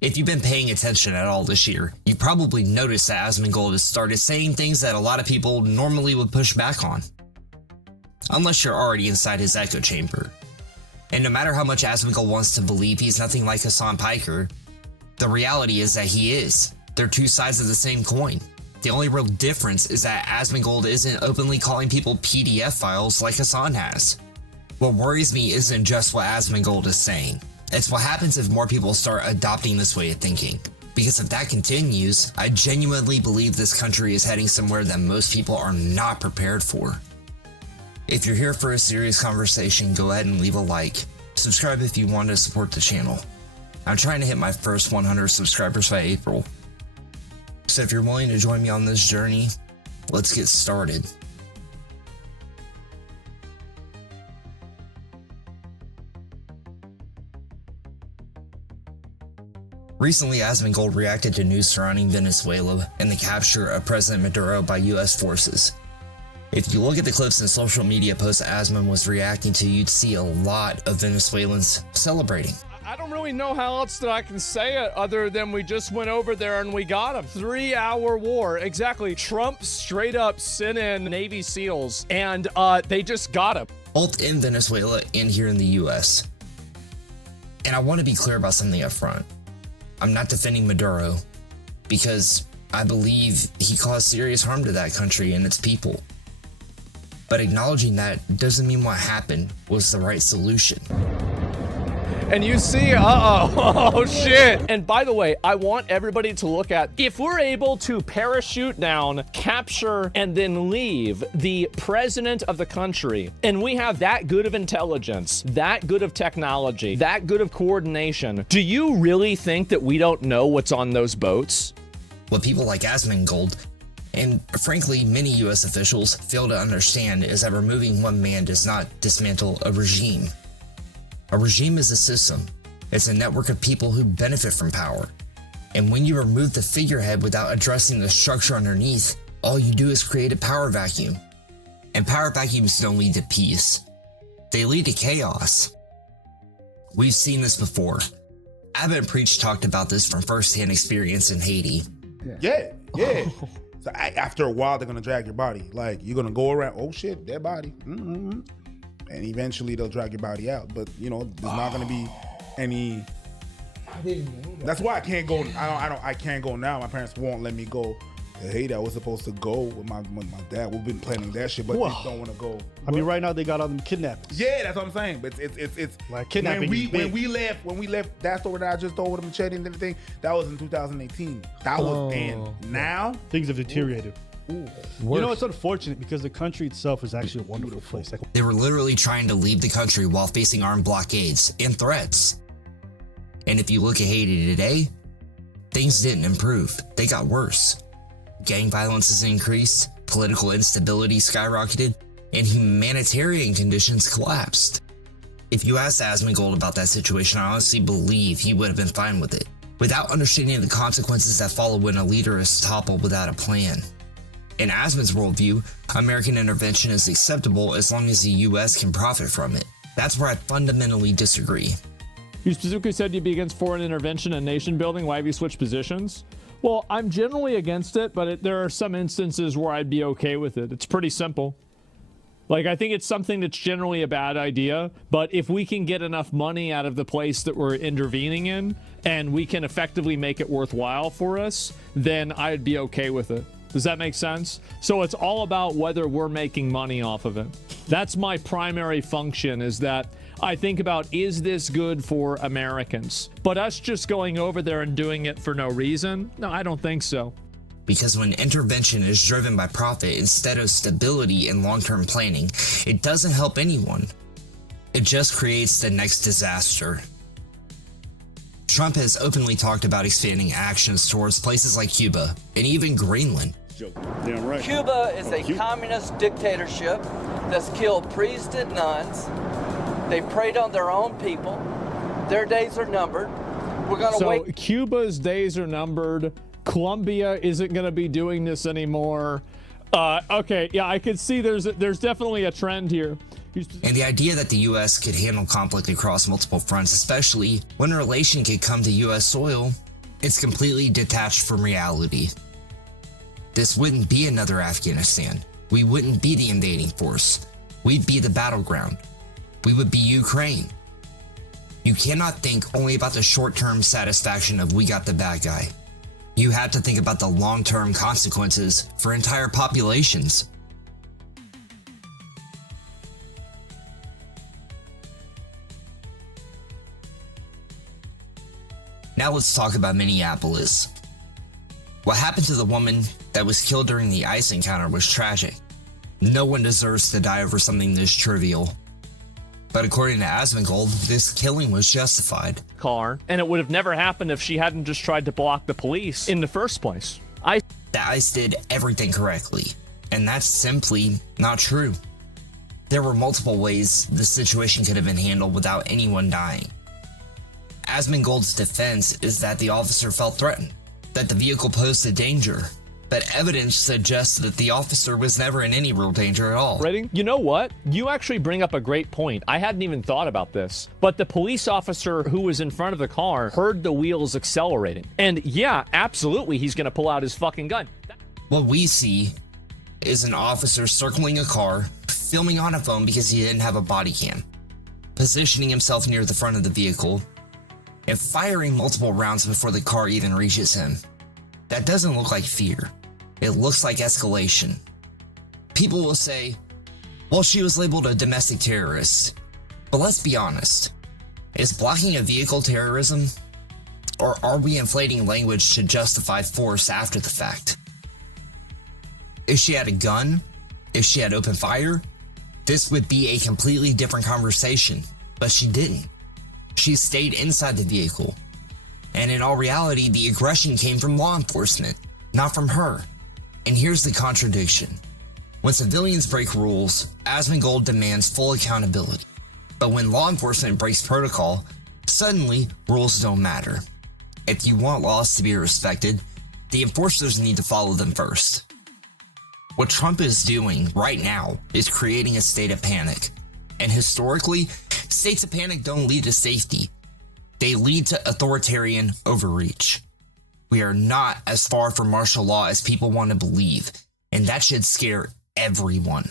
If you've been paying attention at all this year, you've probably noticed that Asmongold has started saying things that a lot of people normally would push back on. Unless you're already inside his echo chamber. And no matter how much Asmongold wants to believe he's nothing like Hassan Piker, the reality is that he is. They're two sides of the same coin. The only real difference is that Asmongold isn't openly calling people PDF files like Hassan has. What worries me isn't just what Asmongold is saying. It's what happens if more people start adopting this way of thinking. Because if that continues, I genuinely believe this country is heading somewhere that most people are not prepared for. If you're here for a serious conversation, go ahead and leave a like. Subscribe if you want to support the channel. I'm trying to hit my first 100 subscribers by April. So if you're willing to join me on this journey, let's get started. Recently, Asmongold reacted to news surrounding Venezuela and the capture of President Maduro by US forces. If you look at the clips and social media posts Asmon was reacting to, you'd see a lot of Venezuelans celebrating. I don't really know how else that I can say it other than we just went over there and we got him. 3-hour war, exactly. Trump straight up sent in Navy SEALs and they just got him. Both in Venezuela and here in the US. And I want to be clear about something up front. I'm not defending Maduro because I believe he caused serious harm to that country and its people. But acknowledging that doesn't mean what happened was the right solution. And you see, oh shit. And by the way, I want everybody to look at, if we're able to parachute down, capture, and then leave the president of the country, and we have that good of intelligence, that good of technology, that good of coordination, do you really think that we don't know what's on those boats? What people like Asmongold, and frankly many US officials, fail to understand is that removing one man does not dismantle a regime. A regime is a system. It's a network of people who benefit from power. And when you remove the figurehead without addressing the structure underneath, all you do is create a power vacuum. And power vacuums don't lead to peace. They lead to chaos. We've seen this before. Abbott and Preach talked about this from first-hand experience in Haiti. Yeah. So after a while, they're gonna drag your body. Like, you're gonna go around, oh shit, dead body. And eventually they'll drag your body out. But you know, there's not gonna be any. That's why I can't go. I can't go now. My parents won't let me go to Haiti. I was supposed to go with my dad. We've been planning that shit, but they don't want to go. I mean, right now they got all them kidnappings. Yeah, that's what I'm saying. But it's like kidnapping. When we left that story that I just told with the machete and everything, that was in 2018. That was in. Now things have deteriorated. You know, it's unfortunate because the country itself is actually a wonderful place. They were literally trying to leave the country while facing armed blockades and threats. And if you look at Haiti today, things didn't improve. They got worse. Gang violence has increased, political instability skyrocketed, and humanitarian conditions collapsed. If you asked Asmongold about that situation, I honestly believe he would have been fine with it, without understanding the consequences that follow when a leader is toppled without a plan. In Asmon's worldview, American intervention is acceptable as long as the US can profit from it. That's where I fundamentally disagree. You specifically said you'd be against foreign intervention and nation building. Why have you switched positions? Well, I'm generally against it, but there are some instances where I'd be okay with it. It's pretty simple. Like, I think it's something that's generally a bad idea, but if we can get enough money out of the place that we're intervening in, and we can effectively make it worthwhile for us, then I'd be okay with it. Does that make sense? So it's all about whether we're making money off of it. That's my primary function, is that I think about, is this good for Americans? But us just going over there and doing it for no reason? No, I don't think so. Because when intervention is driven by profit instead of stability and long-term planning, it doesn't help anyone. It just creates the next disaster. Trump has openly talked about expanding actions towards places like Cuba and even Greenland. Damn right. Cuba is a communist dictatorship that's killed priests and nuns. They preyed on their own people. Their days are numbered. We're gonna wait. So Cuba's days are numbered. Colombia isn't gonna be doing this anymore. Okay, yeah, I could see there's definitely a trend here. And the idea that the US could handle conflict across multiple fronts, especially when a relation could come to US soil, It's completely detached from reality. This wouldn't be another Afghanistan. We wouldn't be the invading force. We'd be the battleground. We would be Ukraine. You cannot think only about the short-term satisfaction of we got the bad guy. You have to think about the long-term consequences for entire populations. Now let's talk about Minneapolis. What happened to the woman that was killed during the ICE encounter was tragic. No one deserves to die over something this trivial. But according to Asmongold, this killing was justified. Car, and it would have never happened if she hadn't just tried to block the police in the first place. The ICE did everything correctly, and that's simply not true. There were multiple ways the situation could have been handled without anyone dying. Asmongold's defense is that the officer felt threatened, that the vehicle posed a danger, but evidence suggests that the officer was never in any real danger at all. You know what? You actually bring up a great point. I hadn't even thought about this. But the police officer who was in front of the car heard the wheels accelerating. And yeah, absolutely, he's gonna pull out his fucking gun. What we see is an officer circling a car, filming on a phone because he didn't have a body cam, positioning himself near the front of the vehicle, and firing multiple rounds before the car even reaches him. That doesn't look like fear. It looks like escalation. People will say, well, she was labeled a domestic terrorist. But let's be honest. Is blocking a vehicle terrorism? Or are we inflating language to justify force after the fact? If she had a gun, if she had open fire, this would be a completely different conversation. But she didn't. She stayed inside the vehicle. And in all reality, the aggression came from law enforcement, not from her. And here's the contradiction. When civilians break rules, Asmongold demands full accountability. But when law enforcement breaks protocol, suddenly rules don't matter. If you want laws to be respected, the enforcers need to follow them first. What Trump is doing right now is creating a state of panic. And historically, states of panic don't lead to safety. They lead to authoritarian overreach. We are not as far from martial law as people want to believe, and that should scare everyone.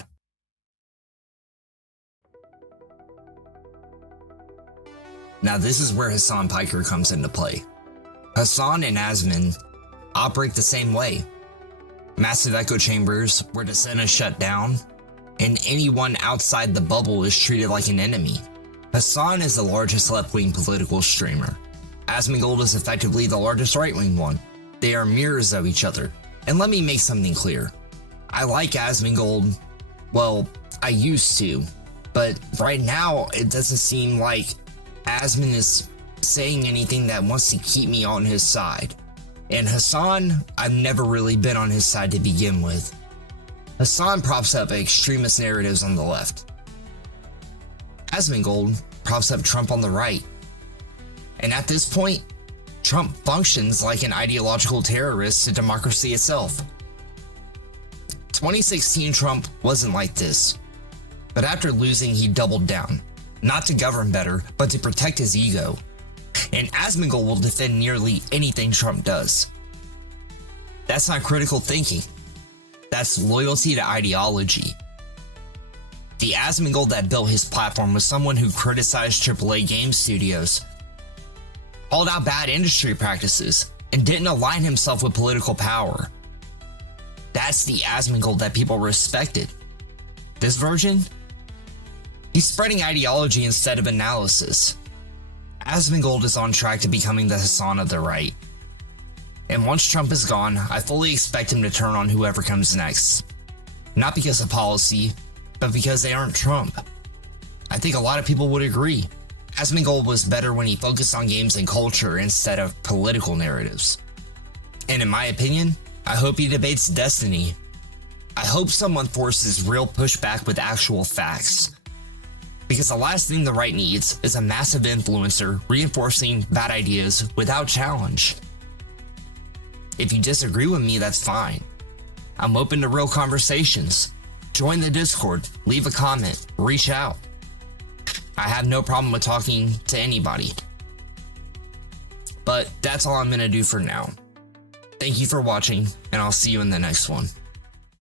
Now this is where Hassan Piker comes into play. Hassan and Asmon operate the same way. Massive echo chambers where dissent is shut down, and anyone outside the bubble is treated like an enemy. Hassan is the largest left-wing political streamer. Asmongold is effectively the largest right-wing one. They are mirrors of each other. And let me make something clear. I like Asmongold. Well, I used to. But right now, it doesn't seem like Asmon is saying anything that wants to keep me on his side. And Hassan, I've never really been on his side to begin with. Hassan props up extremist narratives on the left. Asmongold props up Trump on the right. And at this point, Trump functions like an ideological terrorist to democracy itself. 2016 Trump wasn't like this. But after losing, he doubled down. Not to govern better, but to protect his ego. And Asmongold will defend nearly anything Trump does. That's not critical thinking. That's loyalty to ideology. The Asmongold that built his platform was someone who criticized AAA game studios, called out bad industry practices, and didn't align himself with political power. That's the Asmongold that people respected. This version? He's spreading ideology instead of analysis. Asmongold is on track to becoming the Hassan of the right. And once Trump is gone, I fully expect him to turn on whoever comes next. Not because of policy, but because they aren't Trump. I think a lot of people would agree. Asmongold was better when he focused on games and culture instead of political narratives. And in my opinion, I hope he debates destiny. I hope someone forces real pushback with actual facts. Because the last thing the right needs is a massive influencer reinforcing bad ideas without challenge. If you disagree with me, that's fine. I'm open to real conversations. Join the Discord, leave a comment, reach out. I have no problem with talking to anybody. But that's all I'm going to do for now. Thank you for watching, and I'll see you in the next one.